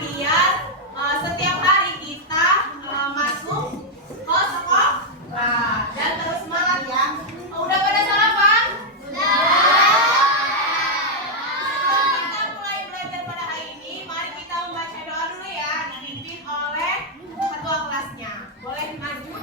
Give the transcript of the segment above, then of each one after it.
biar setiap hari kita masuk ke sekolah dan terus semangat ya. Udah pada sarapan? Sebelum kita mulai belajar pada hari ini, mari kita membaca doa dulu ya, dipimpin oleh ketua kelasnya. Boleh maju?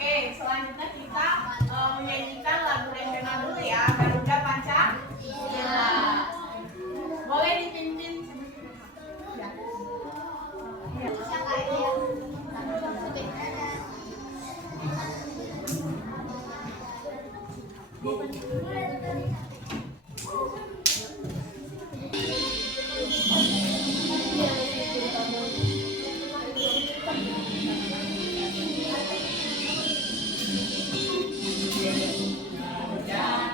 Oke, selanjutnya kita menyanyikan lagu nasional dulu ya, Garuda Pancasila. Boleh dipimpin.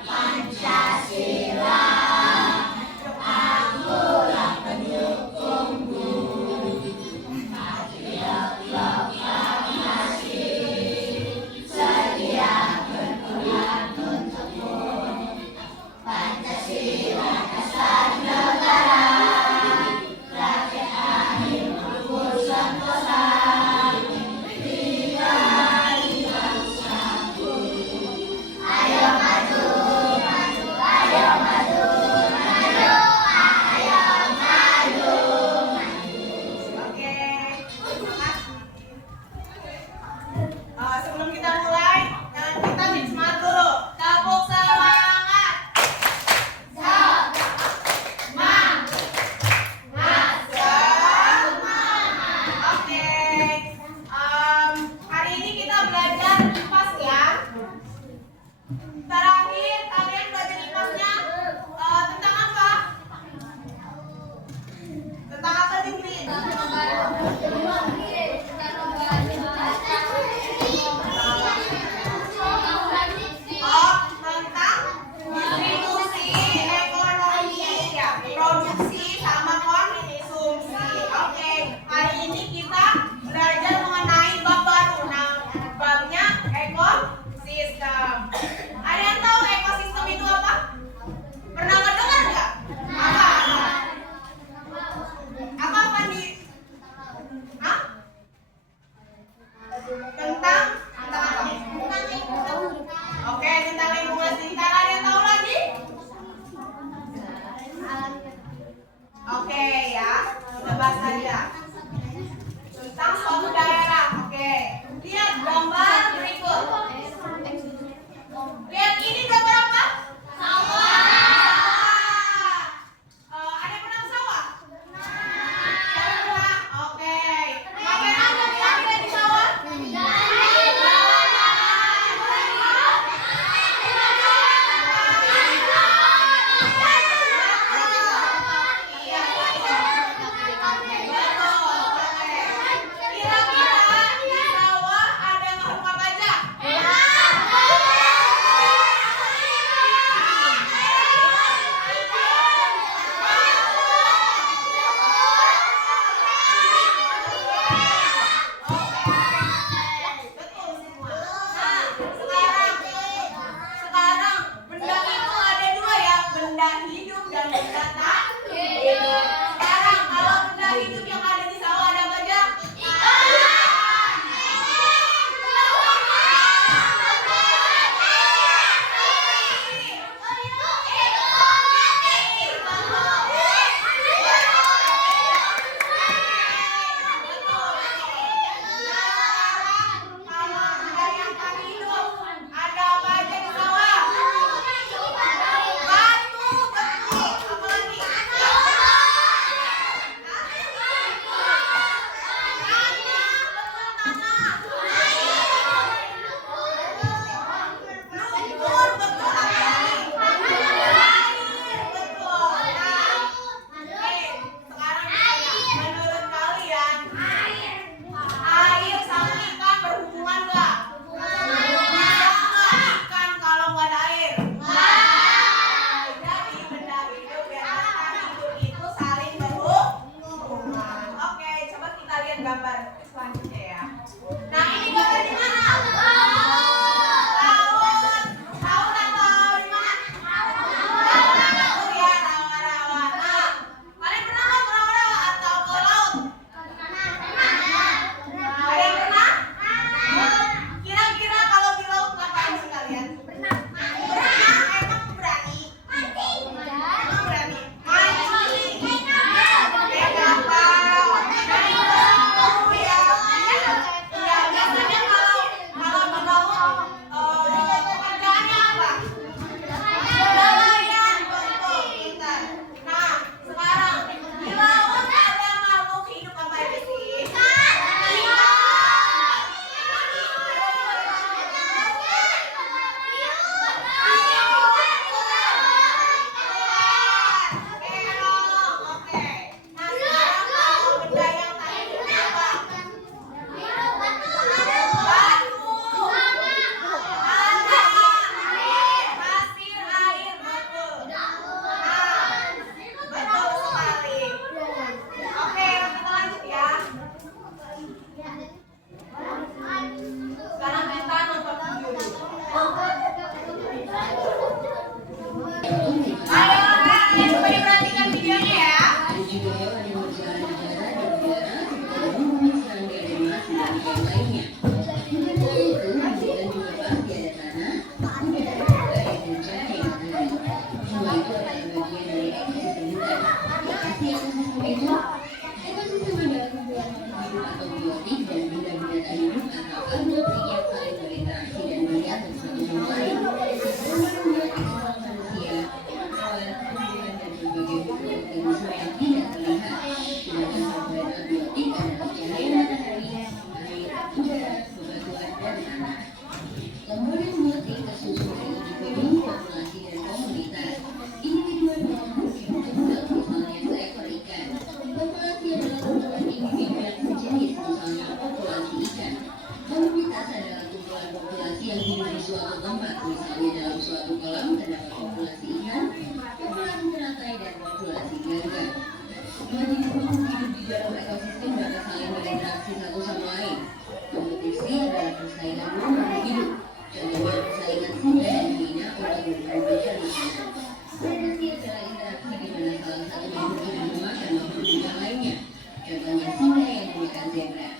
Pancasila. terdapat populasi ikan, populasi teratai, dan populasi gajah. Kedua jenis makhluk hidup di dalam ekosistem dapat saling berinteraksi satu sama lain. Kompetisi adalah persaingan dua makhluk hidup. Contohnya persaingan singa dan hina untuk memperebutkan makanan. Predasi adalah interaksi di mana salah satu makhluk hidup memakan makhluk hidup yang lainnya. Contohnya singa yang memakan zebra.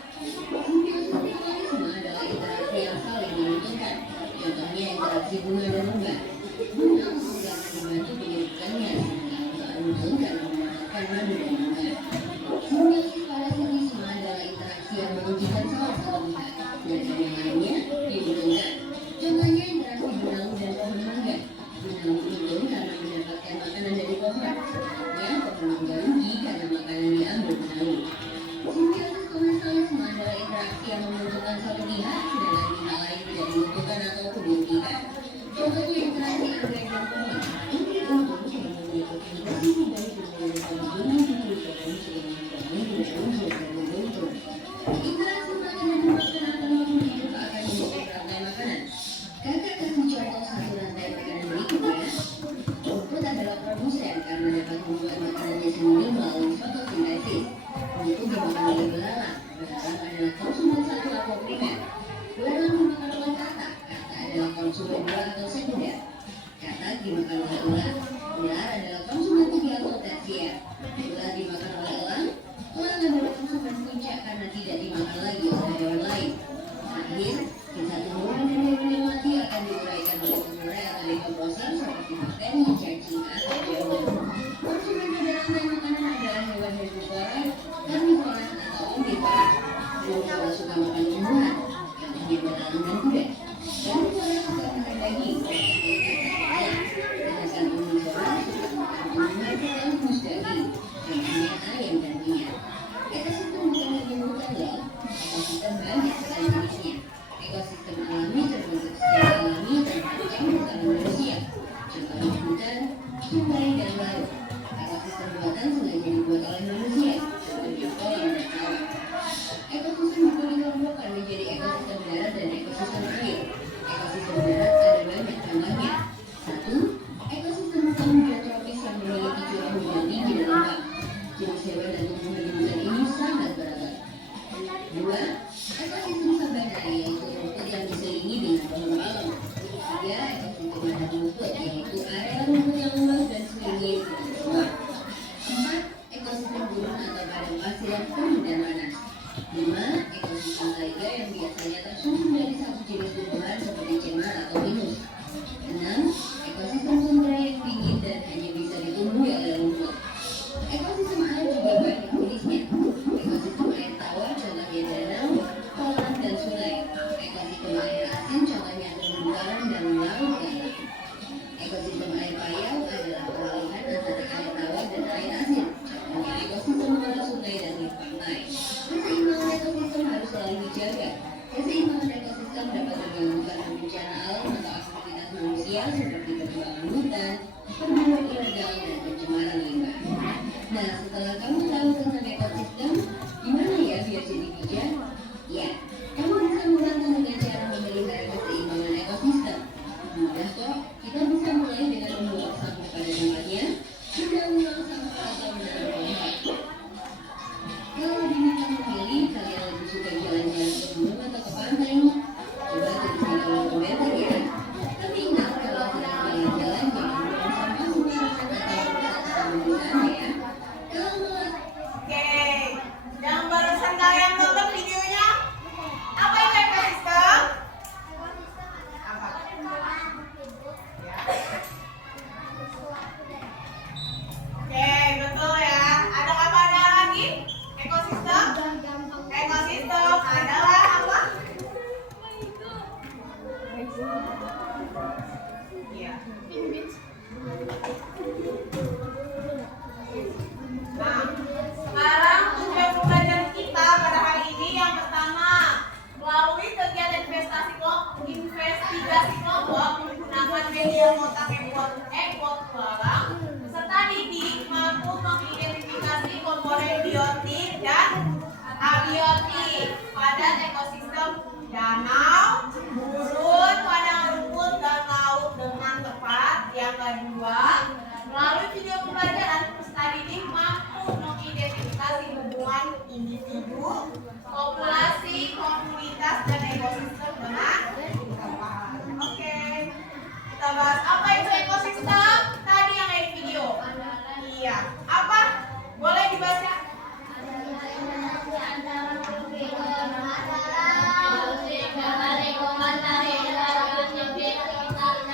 Simbiosis adalah interaksi yang saling menguntungkan. Contohnya interaksi bunga dan unggas. Bunga unggas dibantu penyerbukannya sehingga unggas untung karena mendapatkan madu dan bunga. Simbiosis parasitisme adalah interaksi yang menguntungkan salah satu pihak, sedangkan yang lainnya diuntungkan. Contohnya interaksi benalu dan pohon mangga. Benalu untung karena mendapatkan makanan dari pohon. Sebaliknya pohon mangga rugi karena makanan diambil benalu. Simbiosis komensalisme adalah interaksi yang menguntungkan satu pihak, sedangkan pihak lain tidak diuntungkan ataupun dirugikan. Contohnya interaksi anggrek dan pohon. Anggrek untung karena mendapatkan posisi baik dan menggunakan bunga putih pohon sedangkan pohon tidak muncul karena untung. Interaksi makan dan makan atau makhluk hidup akan membentuk rantai makanan. Kakak kasih contoh satu rantai makanan berikutnya. Rumput adalah produsen karena dapat membuat makanannya sendiri melalui fotosintesis. Rumput dimakan oleh belalang. Belalang adalah konsumen satu atau primer. Belalang dimakan oleh katak. Katak adalah konsumen dua atau sekunder. Katak dimakan oleh ular. Ular adalah konsumen tiga atau tersier. Ular dimakan oleh elang. Elang adalah konsumen puncak karena tidak dimakan lagi oleh hewan lain. Terakhir, sisa tumbuhan dan hewan yang mati akan diuraikan oleh pengurai atau dekomposer seperti bakteri, cacing, atau jamur. Konsumen pada rantai makanan adalah hewan herbivora, karnivora, atau omnivora. Herbivora suka makan tumbuhan, contohnya belalang dan kuda. Karnivora suka makan daging, sedangkan omnivora suka makan tumbuhan sekaligus daging, contohnya ayam dan minyak. Ekosistem bukan hanya hutan loh, ekosistem banyak sekali jenisnya. Ekosistem alami terbentuk secara alami tanpa campur tangan manusia. Contohnya hutan, sungai, dan laut. Ekosistem buatan sengaja dibuat oleh manusia. Contohnya kolam dan kawah. Ekosistem juga dikelompokkan menjadi ekosistem darat dan ekosistem air. Ekosistem darat ada banyak contohnya. 1. Ekosistem samudra tropis yang memiliki curah hujan tinggi dan lembab. Jenis hewan dan tumbuhan di hutan ini sangat beragam. 2. Ekosistem sabana yaitu rumput yang diselimuti dengan pohon palem. 3. Ekosistem padang rumput yaitu area rumput yang luas dan diselimuti dengan suar. 4. Ekosistem gurun atau padang pasir yang penuh dan panas. 5. Ekosistem taiga yang biasanya tersusun dari satu jenis tumbuhan seperti cemar atau pinus. 6. Ekosistem tundra yang dingin dan hanya bisa ditumbuhi oleh rumput. Ekosistem air juga banyak jenisnya. Ekosistem air tawar contohnya danau, kolam, dan sungai. Ekosistem air asin contohnya terumbu karang dan laut garam. Ekosistem air payau adalah peralihan antara air tawar dan air asin. Contohnya ekosistem muara sungai dan di pantai. Keseimbangan ekosistem harus selalu dijaga. Keseimbangan ekosistem dapat terganggu karena bencana alam atau aktivitas manusia seperti penebangan hutan, perburuan ilegal, dan pencemaran limbah. Nah, setelah kamu tahu tentang ekosistem, gimana ya biar jadi bijak? Ya, kamu bisa membantu dengan cara memelihara keseimbangan ekosistem. Mudah kok, kita bisa mulai dengan membuang sampah pada tempatnya, mendaur sampah atau menanam pohon. Kalau diminta memilih, kalian lebih suka jalan-jalan ke gunung atau ke pantai? Coba tuliskan kolom komentar ya. Tapi ingat, kalau sedang jalan-jalan, jangan buang sampah sembarangan atau merusak taman di sana ya. Oke, yang barusan kalian nonton videonya, apa itu ekosistem? Apa? Ya. Oke, betul ya. Ada apa ada lagi? Ekosistem? Ekosistem adalah apa? Iya. Nah, sekarang tujuan pembelajaran kita pada hari ini yang pertama, melalui kegiatan investigasi kelompok menggunakan media kontak ekot barang, peserta didik mampu mengidentifikasi komponen biotik dan abiotik pada ekosistem danau, gurun, padang rumput, dan laut dengan tepat ya. yang kedua, melalui video pembelajaran, peserta didik mampu mengidentifikasi hubungan individu, populasi, komunitas, dan ekosistem dengan tepat. Oke, kita bahas apa itu ekosistem? Tadi yang ada di video. Iya, apa? Boleh dibaca?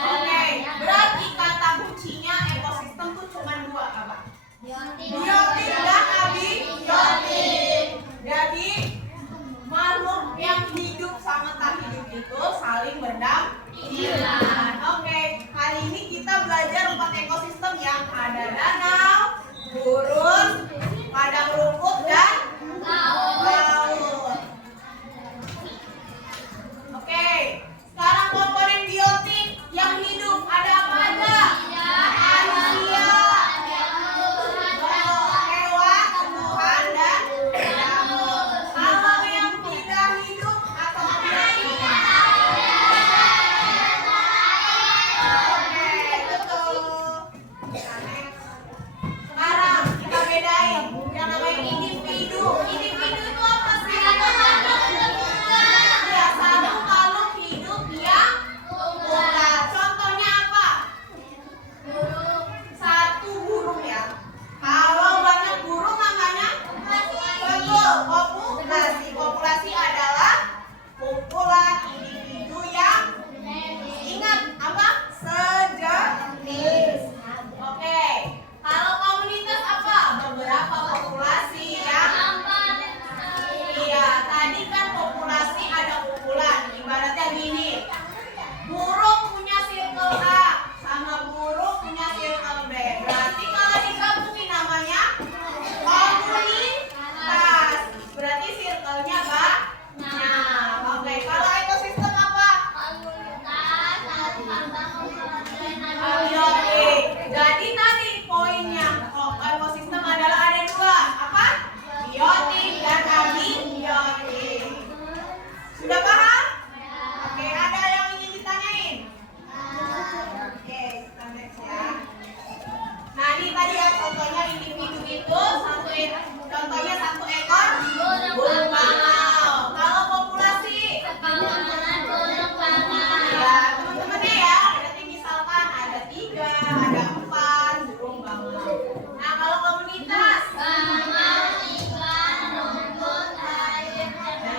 Oke, berarti kata kuncinya ekosistem tuh cuma dua apa? Biotik dan abiotik. Jadi makhluk yang hidup sama tak hidup itu saling berdampingan. Oke, hari ini kita belajar 4 ekosistem yang ada danau, gurun, padang rumput dan laut. Oke, sekarang komponen biotik yang hidup ada apa aja? Manusia, hewan, tumbuhan, dan jamur. Kalau yang tidak hidup atau abiotik? Oke, betul. Sekarang kita bedain yang namanya individu. Individu itu apa sih? Ya, satu makhluk hidup yang tunggal. Contohnya apa? Satu burung ya. Kalau banyak burung namanya betul, populasi. Populasi adalah kumpulan individu yang ingat apa? Sejenis. Oke. Kalau komunitas apa? Beberapa populasi yang iya, tadi kan populasi ada kumpulan. Ibaratnya gini. Burung punya circle A sama burung punya circle B. Berarti kalau digabungin namanya komunitas. Berarti circle-nya banyak. Oke, kalau ekosistem apa? Abiotik. Jadi tadi poinnya ekosistem adalah ada dua. Apa? Biotik dan abiotik. Sudah paham? Oke, ada yang ingin ditanyain? Oke, kita next ya. Nah, ini tadi ya contohnya individu itu contohnya satu ekor burung bangau. Kalau populasi ya teman-temannya ya, berarti misalkan ada 3, ada 4 burung bangau. Nah, kalau komunitas dan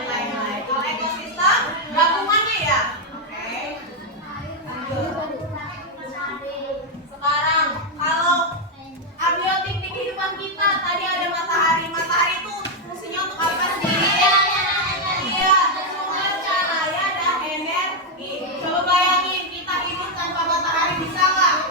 lain-lain. Kalau ekosistem gabungannya ya. Oke. Lanjut. Sekarang kalau abiotik di kehidupan kita tadi ada matahari. Matahari itu fungsinya untuk apa sih? Iya, sumber cahaya dan energi. Coba bayangin kita hidup tanpa matahari bisa nggak?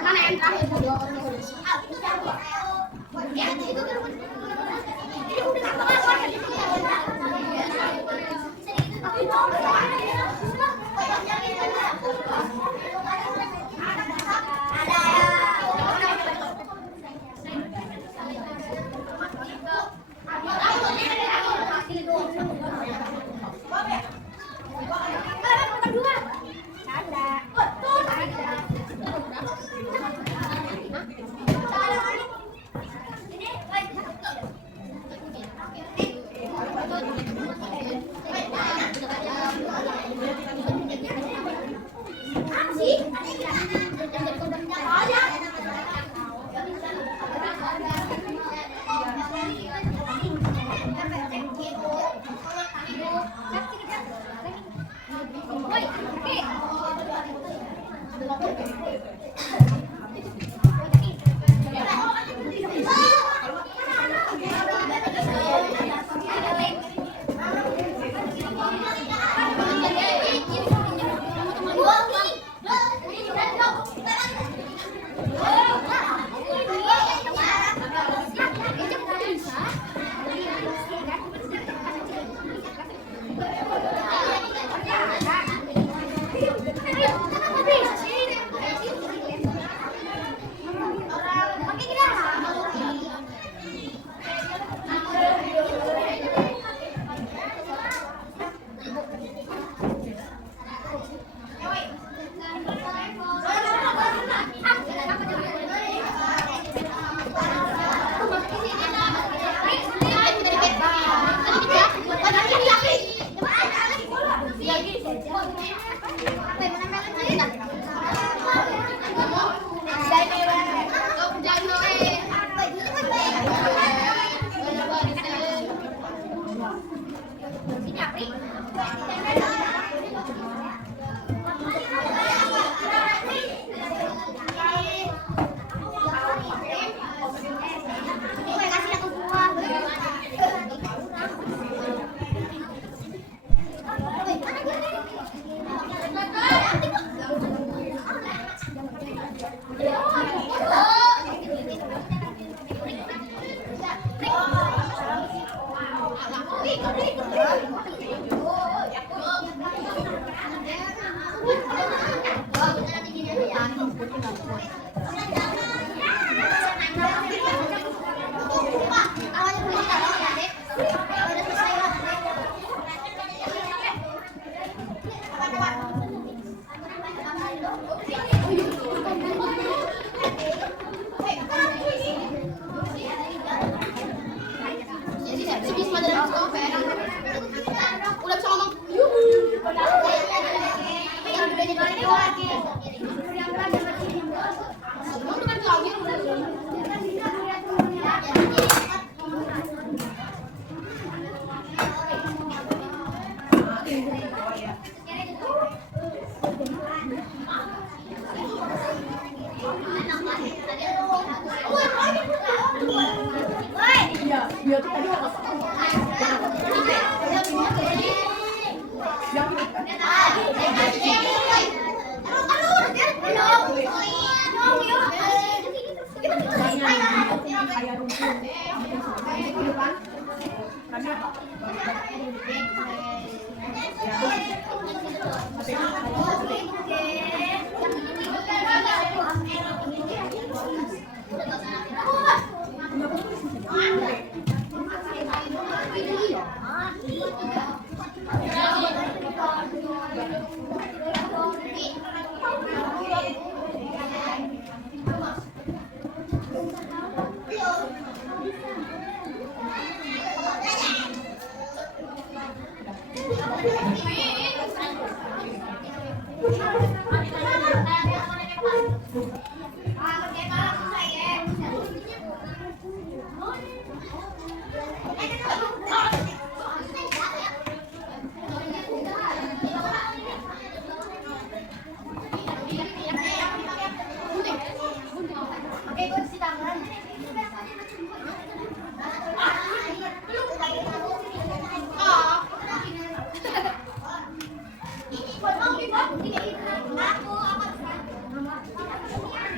Mana yang terakhir? Aku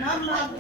Iya.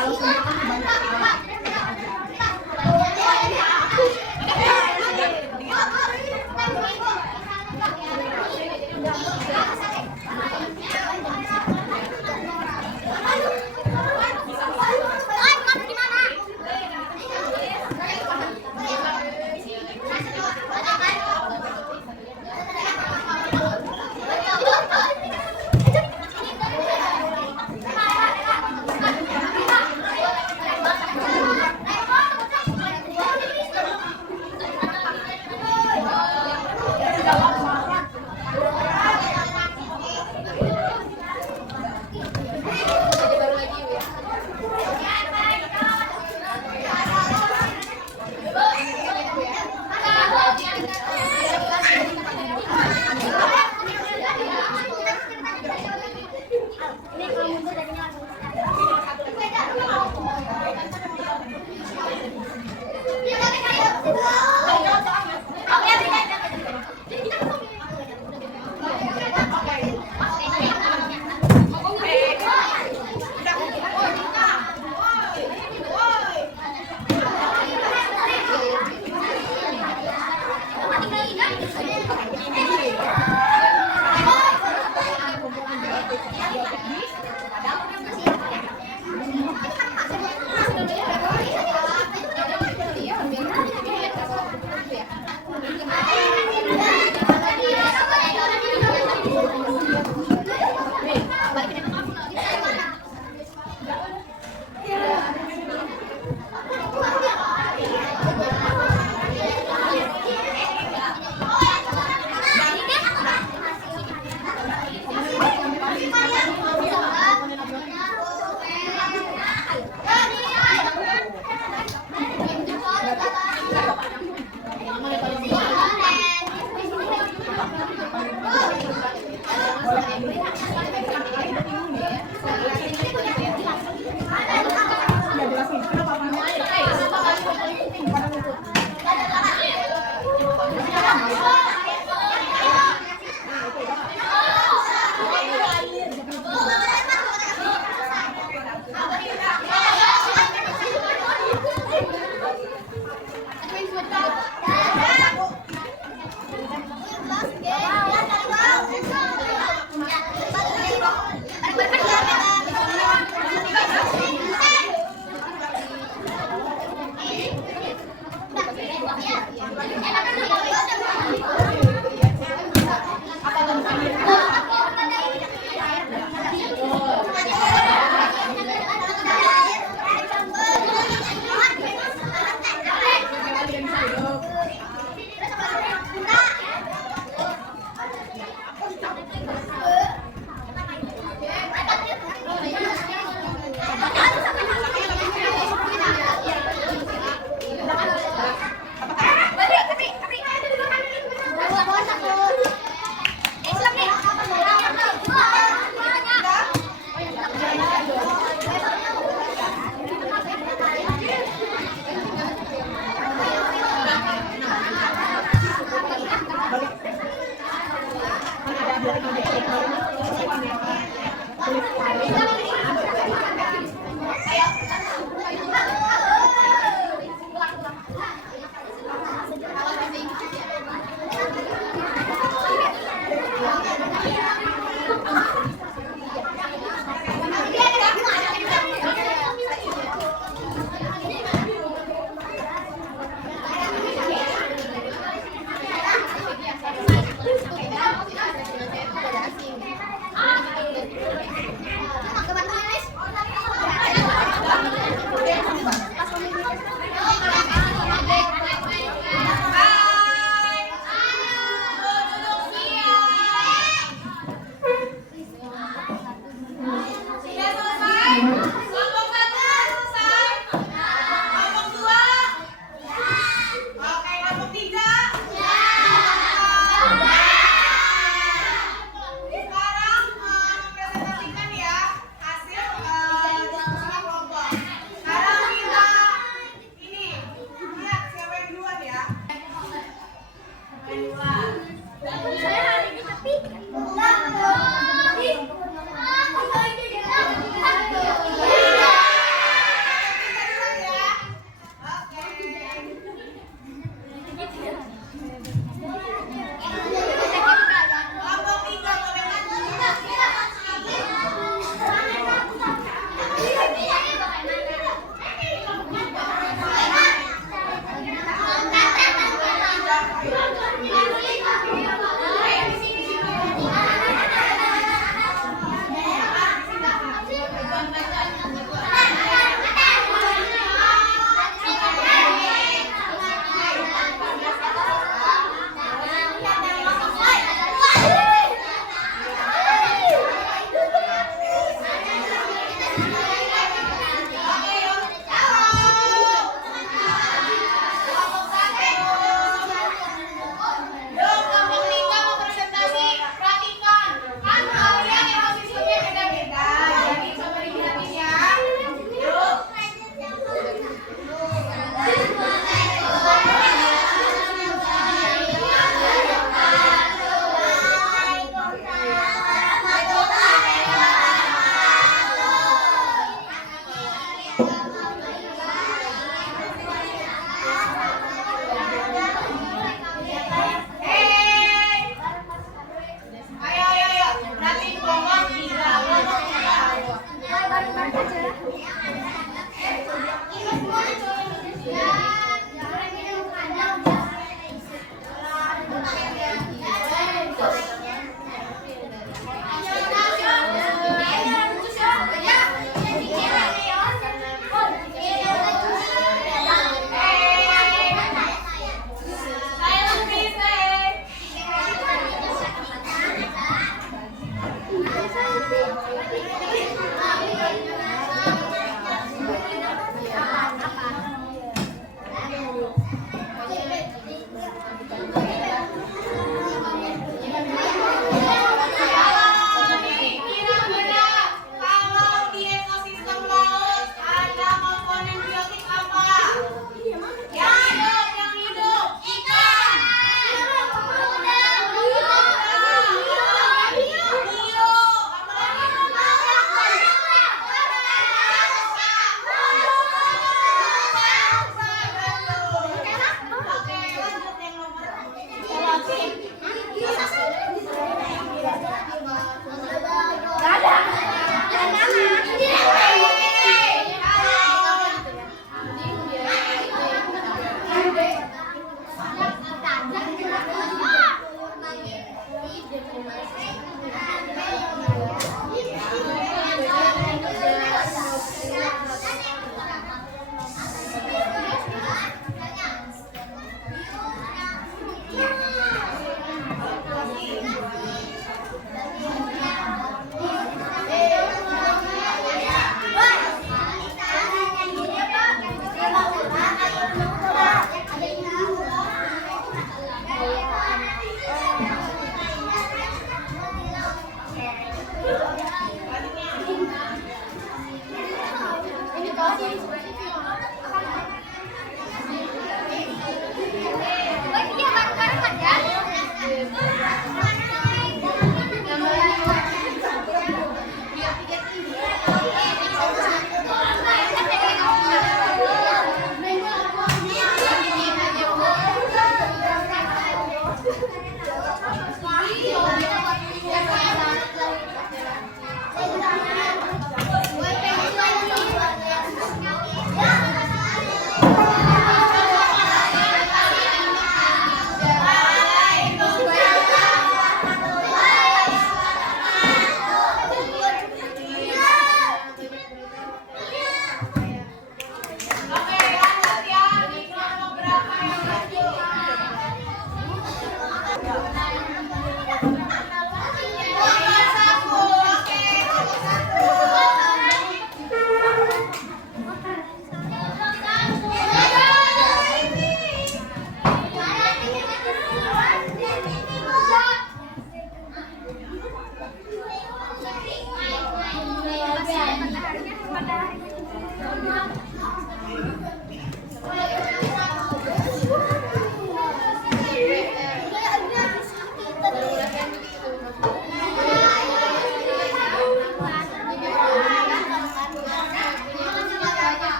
Kalau sudah kan banyak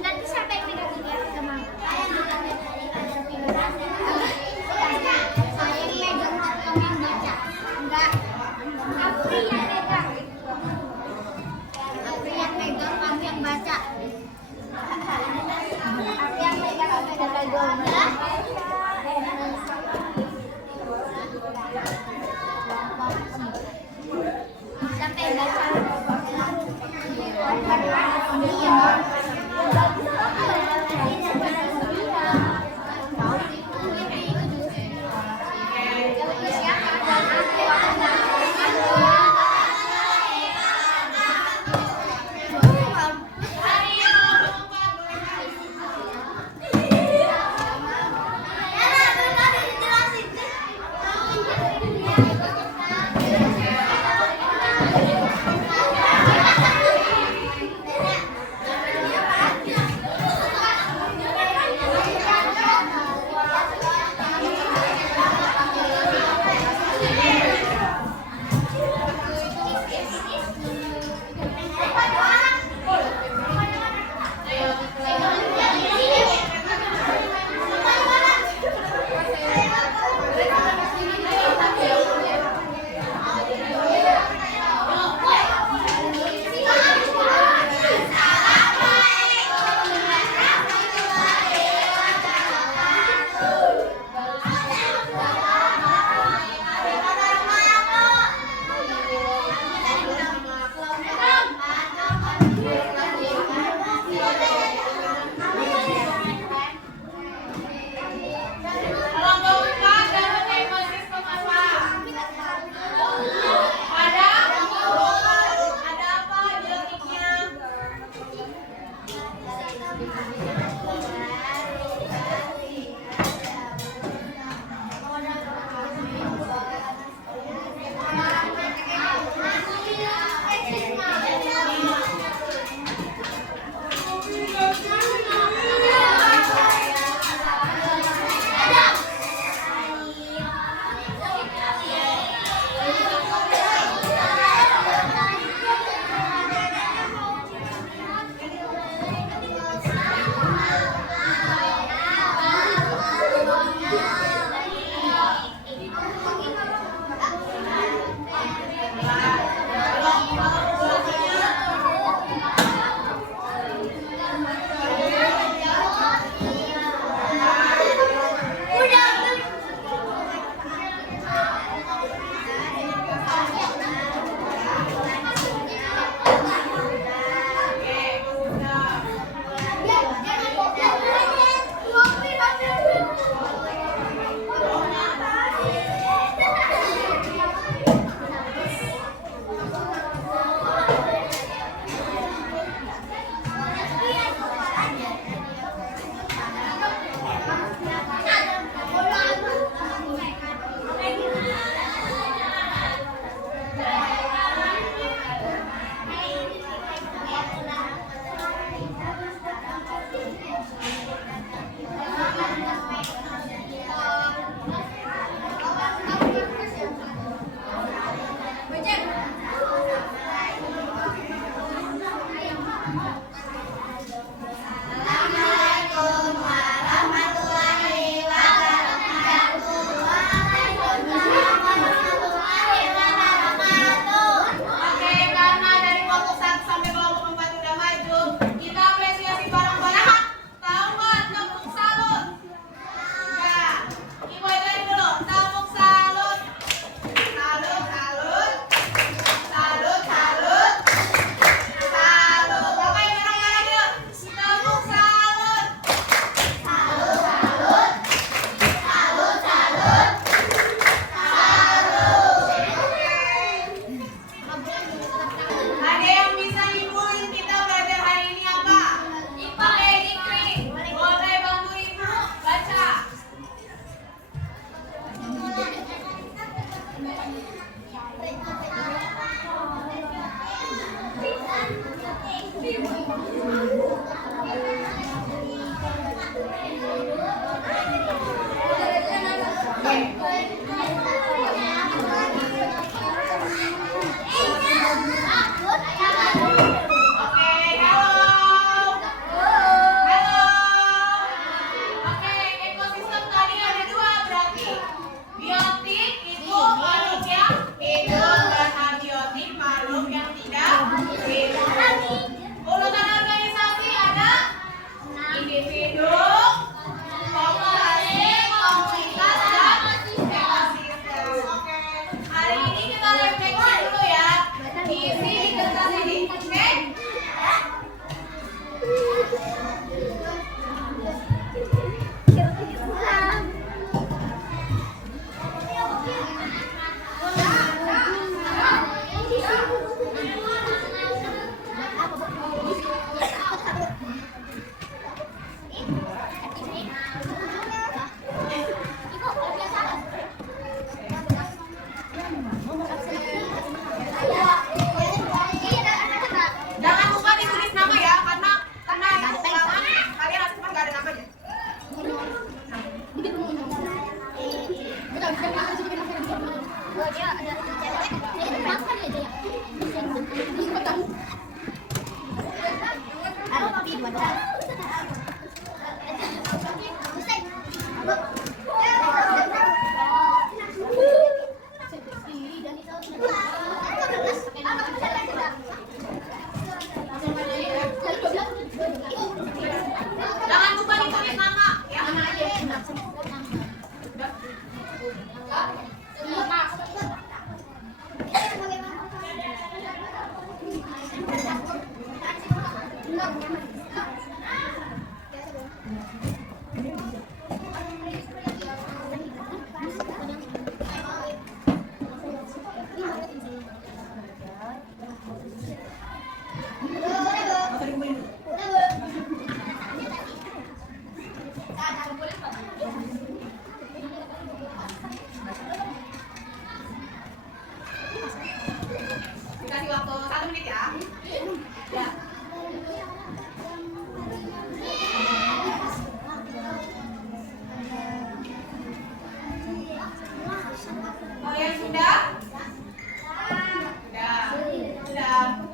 Nanti siapa yang pegang ini yang sama? Saya yang pegang atau yang baca? Enggak. Apri yang pegang. Apri yang pegang, kamu yang baca. Apri yang pegang, kamu yang pegang. Sampai baca.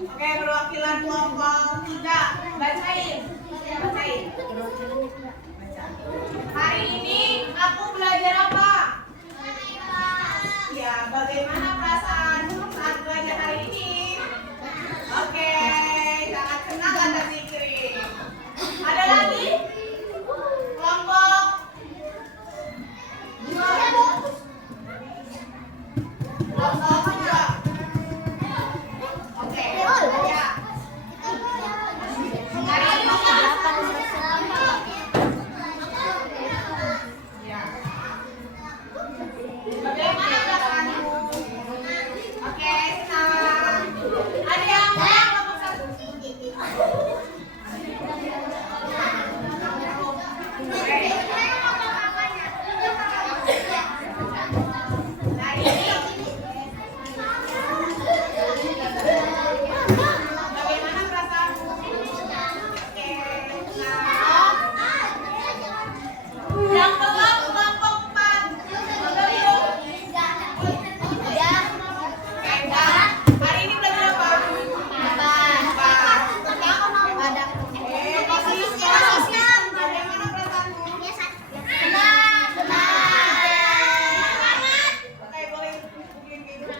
Oke, perwakilan kelompok 3. Bacain. Bacain. Hari ini aku belajar apa? Ya, bagaimana perasaan saat belajar hari ini? Oke, sangat senang kata Fikri. Ada lagi? Kelompok 2. Kelompok 2. Oke, ya. Hari ini ya. Bagaimana perasaanmu? Oke, senang. Ada yang kelompok 1? Oke. Nah, ini. Bagaimana perasaanmu? Oke, senang. Yang belum kelompok 4. Udah yuk. Enggak. Hari ini belajar apa? Bagaimana perasaanmu? Oke, boleh bikin gitu.